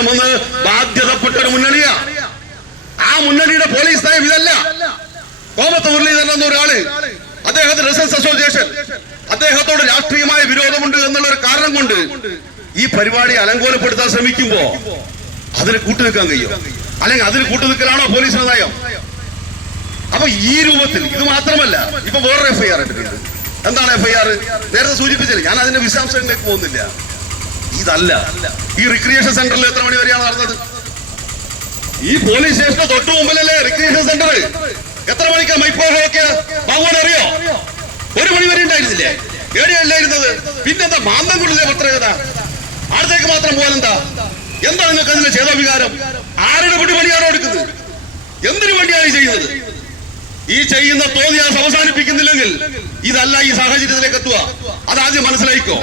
പരിപാലിക്കണമെന്ന് ബാധ്യതപ്പെട്ട ഒരു മുന്നണിയാ. ആ മുന്നണിയുടെ പോലീസ് നയം ഇതല്ല. കോമത്ത് മുരളീധരൻ എന്ന ഒരാള്, അദ്ദേഹത്തിന്റെ റെസിഡൻസ് അസോസിയേഷൻ, അദ്ദേഹത്തോട് രാഷ്ട്രീയമായ വിരോധമുണ്ട് എന്നുള്ള ഒരു കാരണം കൊണ്ട് ഈ പരിപാടി അലങ്കോലപ്പെടുത്താൻ ശ്രമിക്കുമ്പോ അതിന് കൂട്ടുനിൽക്കാൻ കഴിയും? അല്ലെങ്കിൽ അതിന് കൂട്ടുനിൽക്കലാണോ പോലീസിന്റെ നയം? അപ്പൊ ഈ രൂപത്തിൽ ഇത് മാത്രമല്ല, ഇപ്പൊ വേറൊരു FIR ഇട്ടിട്ടുണ്ട്. എന്താണ് FIR? നേരത്തെ സൂചിപ്പിച്ചില്ല, ഞാൻ അതിന്റെ വിശദാംശങ്ങളിലേക്ക് പോകുന്നില്ല. ഇതല്ല, ഈ റിക്രിയേഷൻ സെന്ററിൽ എത്ര മണി വരെയാണ് നടന്നത്? ഈ പോലീസ് സ്റ്റേഷന് തൊട്ടു മുമ്പിലല്ലേ റിക്രിയേഷൻ സെന്റർ? എത്ര മണിക്കാണ് മൈക്കോഹൊക്കെ ഭഗവാൻ അറിയോ? 1 മണി വരെ ഉണ്ടായിരുന്നില്ലേ? എവിടെയല്ലായിരുന്നത്? പിന്നെന്താ മാന്തംകുള്ളിലെ പ്രത്യേകത? അടുത്തേക്ക് മാത്രം പോകാൻ എന്താ നിങ്ങൾക്ക് അതിന്റെ ചേതോവികാരം? ആരുടെ പിടിപണിയാണോ എടുക്കുന്നത്? എന്തിനു വേണ്ടിയാണ് ഈ ചെയ്യുന്നത്? ഈ ചെയ്യുന്ന തോന്നിയാൽ അവസാനിപ്പിക്കുന്നില്ലെങ്കിൽ ഇതല്ല ഈ സാഹചര്യത്തിലേക്ക് എത്തുക. അതാദ്യം മനസ്സിലായിക്കോ.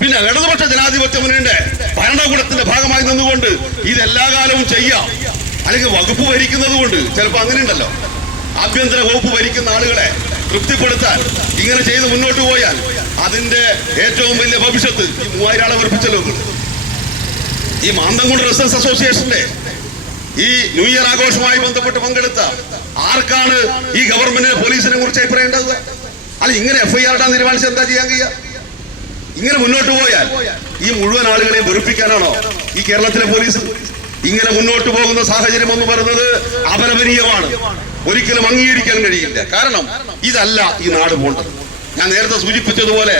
പിന്നെ ഇടതുപക്ഷ ജനാധിപത്യ മുന്നണിയുടെ ഭരണകൂടത്തിന്റെ ഭാഗമായി നിന്നുകൊണ്ട് ഇതെല്ലാ കാലവും ചെയ്യാം. അല്ലെങ്കിൽ വകുപ്പ് ഭരിക്കുന്നത് കൊണ്ട് ചിലപ്പോ അങ്ങനെ ഉണ്ടല്ലോ, ആഭ്യന്തര വകുപ്പ് ഭരിക്കുന്ന ആളുകളെ തൃപ്തിപ്പെടുത്താൻ ഇങ്ങനെ ചെയ്ത് മുന്നോട്ട് പോയാൽ അതിന്റെ ഏറ്റവും വലിയ ഭവിഷ്യത്ത് ഈ 3000 ആളെ വെറുപ്പിച്ചല്ലോ. ഈ മാന്തംകുണ്ട് റെസിഡൻസ് അസോസിയേഷന്റെ ഈ ന്യൂ ഇയർ ആഘോഷവുമായി ബന്ധപ്പെട്ട് പങ്കെടുത്ത ആർക്കാണ് ഈ ഗവൺമെന്റിനെ പോലീസിനെ കുറിച്ച് അഭിപ്രായം ഉണ്ടാവുക? അല്ല, ഇങ്ങനെ FIR ഇടാൻ തീരുമാനിച്ച് എന്താ ചെയ്യാൻ കഴിയുക? ഇങ്ങനെ മുന്നോട്ട് പോയാൽ ഈ മുഴുവൻ ആളുകളെയും വെറുപ്പിക്കാനാണോ ഈ കേരളത്തിലെ പോലീസ്? ഇങ്ങനെ മുന്നോട്ട് പോകുന്ന സാഹചര്യം എന്ന് പറയുന്നത് അപലപനീയമാണ്. ഒരിക്കലും അംഗീകരിക്കാൻ കഴിയില്ല. കാരണം ഇതല്ല ഈ നാട് പോണ്ടത്. ഞാൻ നേരത്തെ സൂചിപ്പിച്ചതുപോലെ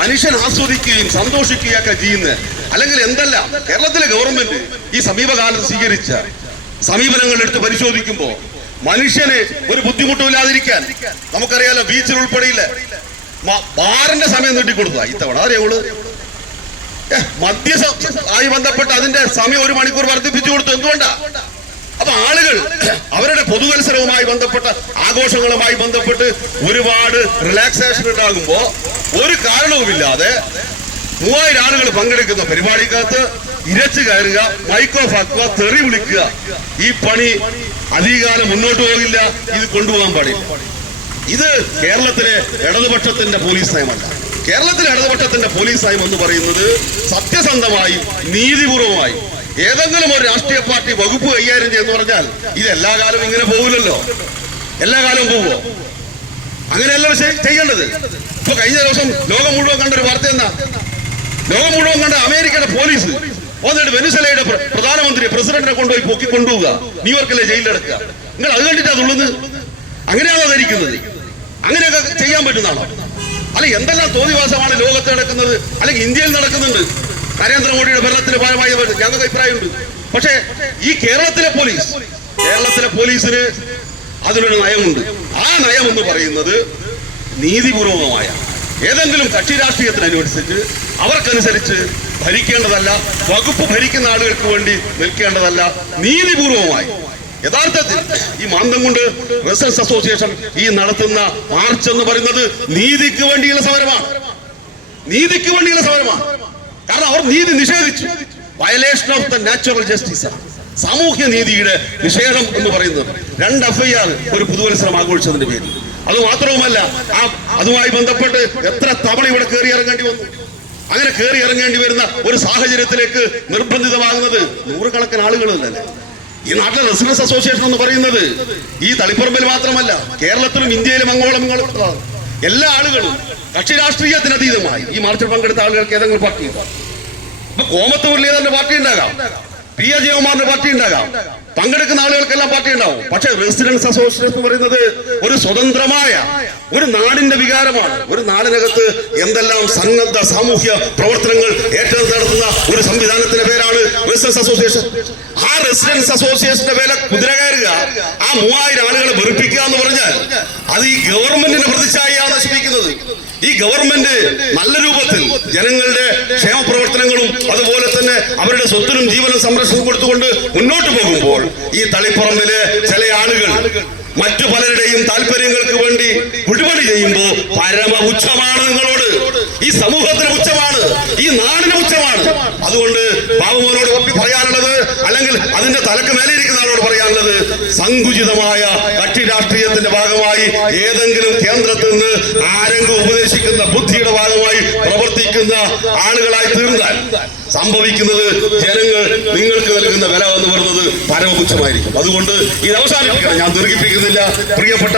മനുഷ്യൻ ആസ്വദിക്കുകയും സന്തോഷിക്കുകയൊക്കെ ചെയ്യുന്ന, അല്ലെങ്കിൽ എന്തല്ല കേരളത്തിലെ ഗവൺമെന്റ് ഈ സമീപകാലത്ത് സ്വീകരിച്ച സമീപനങ്ങൾ എടുത്ത് പരിശോധിക്കുമ്പോൾ മനുഷ്യന് ഒരു ബുദ്ധിമുട്ടുമില്ലാതിരിക്കാൻ, നമുക്കറിയാലോ, ബീച്ചിൽ ഉൾപ്പെടെയില്ല ബാറിന്റെ സമയം നീട്ടിക്കൊടുത്ത ഇത്തവണ അറിയുള്ളൂ. മദ്യമായി ബന്ധപ്പെട്ട് അതിന്റെ സമയം 1 മണിക്കൂർ വർദ്ധിപ്പിച്ചു കൊടുത്തു. എന്തുകൊണ്ടാ? അപ്പൊ ആളുകൾ അവരുടെ പൊതുവത്സരവുമായി ബന്ധപ്പെട്ട ആഘോഷങ്ങളുമായി ബന്ധപ്പെട്ട് ഒരുപാട് റിലാക്സേഷൻ ഉണ്ടാകുമ്പോ ഒരു കാരണവുമില്ലാതെ 3000 ആളുകൾ പങ്കെടുക്കുന്ന പരിപാടിക്കകത്ത് ഇരച്ചു കയറുക, മൈക്ക് ഓഫ് ആക്കുക, തെറി വിളിക്കുക, ഈ പണി അധികകാലം മുന്നോട്ട് പോകില്ല. ഇത് കൊണ്ടുപോകാൻ പാടില്ല. ഇത് കേരളത്തിലെ ഇടതുപക്ഷത്തിന്റെ പോലീസ് നയമല്ല. കേരളത്തിലെ ഇടതുപക്ഷത്തിന്റെ പോലീസ് നയം എന്ന് പറയുന്നത് സത്യസന്ധമായും നീതിപൂർവമായും ഏതെങ്കിലും ഒരു രാഷ്ട്രീയ പാർട്ടി വകുപ്പ് കൈകാര്യം ചെയ്യുന്നു പറഞ്ഞാൽ ഇത് എല്ലാ കാലവും ഇങ്ങനെ പോകില്ലല്ലോ. എല്ലാ കാലവും പോവോ? അങ്ങനെയല്ല ചെയ്യേണ്ടത്. ഇപ്പൊ കഴിഞ്ഞ ദിവസം ലോകം മുഴുവൻ കണ്ട ഒരു വാർത്ത എന്താ? ലോകം മുഴുവൻ കണ്ട അമേരിക്കയുടെ പോലീസ് വന്നിട്ട് വെനിസലയുടെ പ്രധാനമന്ത്രി പ്രസിഡന്റിനെ കൊണ്ടുപോയി പൊക്കിക്കൊണ്ടുപോവുക, ന്യൂയോർക്കിലെ ജയിലിലടക്കുക. നിങ്ങൾ അത് കണ്ടിട്ടാ തുള്ളുന്നത്? അങ്ങനെയാണോ ധരിക്കുന്നത്? അങ്ങനെയൊക്കെ ചെയ്യാൻ പറ്റുന്നതാണോ? അല്ല, എന്തെല്ലാം തോന്നിവാസമാണ് ലോകത്ത് നടക്കുന്നത്, അല്ലെങ്കിൽ ഇന്ത്യയിൽ നടക്കുന്നുണ്ട്. നരേന്ദ്രമോദിയുടെ ഭരണത്തിന്റെ ഭാഗമായി ഞങ്ങൾക്ക് അഭിപ്രായമുണ്ട്. പക്ഷേ ഈ കേരളത്തിലെ പോലീസിന് അതിനൊരു നയമുണ്ട്. ആ നയം എന്ന് പറയുന്നത് നീതിപൂർവമായ ഏതെങ്കിലും കക്ഷി രാഷ്ട്രീയത്തിനനുസരിച്ച് അവർക്കനുസരിച്ച് ഭരിക്കേണ്ടതല്ല, വകുപ്പ് ഭരിക്കുന്ന ആളുകൾക്ക് വേണ്ടി നിൽക്കേണ്ടതല്ല. നീതിപൂർവമായി യഥാർത്ഥത്തിൽ ഈ മാന്തംകുണ്ട് റെസിഡൻസ് അസോസിയേഷൻ ഈ നടത്തുന്ന മാർച്ച് എന്ന് പറയുന്നത് നീതിക്ക് വേണ്ടിയുള്ള സമരമാണ്. നീതിക്ക് വേണ്ടിയുള്ള സമരമാണ്. കാരണം അവർ നീതി നിഷേധിച്ചു. Violation of the natural justice, സാമൂഹ്യ നീതിയുടെ നിഷേധം എന്ന് പറയുന്നത് 2 FIR ഒരു പുതുവത്സരം ആഘോഷിച്ചതിന്റെ പേരിൽ. അത് മാത്രവുമല്ല, അതുമായി ബന്ധപ്പെട്ട് എത്ര തവണ ഇവിടെ കയറി ഇറങ്ങേണ്ടി വന്നു. അങ്ങനെ കയറി ഇറങ്ങേണ്ടി വരുന്ന ഒരു സാഹചര്യത്തിലേക്ക് നിർബന്ധിതമാകുന്നത് 100 കണക്കിന് ആളുകൾ തന്നെ. ഈ നാട്ടിലെ റെസിഡൻസ് അസോസിയേഷൻ എന്ന് പറയുന്നത് ഈ തളിപ്പറമ്പിൽ മാത്രമല്ല, കേരളത്തിലും ഇന്ത്യയിലും അങ്ങോളം ഇങ്ങോളം എല്ലാ ആളുകളും കക്ഷി രാഷ്ട്രീയത്തിന് അതീതമായി ഈ മാർച്ചിൽ പങ്കെടുത്ത ആളുകൾക്ക് ഏതെങ്കിലും പാർട്ടി ഉണ്ടാകും. ഇപ്പൊ കോമത്ത് മുരളീധരന്റെ പാർട്ടി ഉണ്ടാകാം, പി എ ജയകുമാറിന്റെ പാർട്ടി ഉണ്ടാകാം, പങ്കെടുക്കുന്ന ആളുകൾക്കെല്ലാം പാർട്ടി ഉണ്ടാവും. പക്ഷെ റെസിഡൻസ് അസോസിയേഷൻ എന്ന് പറയുന്നത് ഒരു സ്വതന്ത്രമായ ഒരു നാടിന്റെ വികാരമാണ്. ഒരു നാടിനകത്ത് എന്തെല്ലാം സന്നദ്ധ സാമൂഹ്യ പ്രവർത്തനങ്ങൾ ഏറ്റെടുത്ത് നടത്തുന്ന ഒരു സംവിധാനത്തിന്റെ പേരാണ് റെസിഡൻസ് അസോസിയേഷൻ. ആ റെസിഡൻസ് അസോസിയേഷന്റെ പേരെ കുതിര കയറുക, ആ 3000 ആളുകളെ വെറുപ്പിക്കുക എന്ന് പറഞ്ഞാൽ അത് ഈ ഗവൺമെന്റിന്റെ പ്രതിച്ഛായയാണ് നശിപ്പിക്കുന്നത്. ഈ ഗവൺമെന്റ് നല്ല രൂപത്തിൽ ജനങ്ങളുടെ ക്ഷേമ പ്രവർത്തനങ്ങളും അതുപോലെ തന്നെ അവരുടെ സ്വത്തിനും ജീവനും സംരക്ഷണം കൊടുത്തുകൊണ്ട് മുന്നോട്ട് പോകുമ്പോൾ ഈ തളിപ്പറമ്പിലെ ചില ആളുകൾ മറ്റു പലരുടെയും താല്പര്യങ്ങൾക്ക് വേണ്ടി കുടിപണി ചെയ്യുമ്പോൾ പരമ പുച്ഛമാണ് നിങ്ങളോട്. ഈ സമൂഹത്തിന് പുച്ഛമാണ്, ഈ നാടിന് പുച്ഛമാണ്. അതുകൊണ്ട് ബാബുമോനോട് പറയാനുള്ളത്, അല്ലെങ്കിൽ അതിന്റെ തലക്ക് മേലെ ഇരിക്കുന്ന ആളോട് പറയാനുള്ളത്, സങ്കുചിതമായ കക്ഷി രാഷ്ട്രീയത്തിന്റെ ഭാഗമായി ഏതെങ്കിലും കേന്ദ്രത്തിൽ നിന്ന് ആരെങ്കിലും ഉപദേശിക്കുന്ന ബുദ്ധിയുടെ ഭാഗമായി പ്രവർത്തിക്കുന്ന ആളുകളായി തീർന്നാൽ സംഭവിക്കുന്നത് ജനങ്ങൾ നിങ്ങൾക്ക് നൽകുന്ന വില എന്ന് പറയുന്നത് പരമപുച്ഛമായിരിക്കും. അതുകൊണ്ട് ഇത് അവസാനിപ്പിക്കണം. ഞാൻ ദീർഘിപ്പിക്കുന്നില്ല. പ്രിയപ്പെട്ട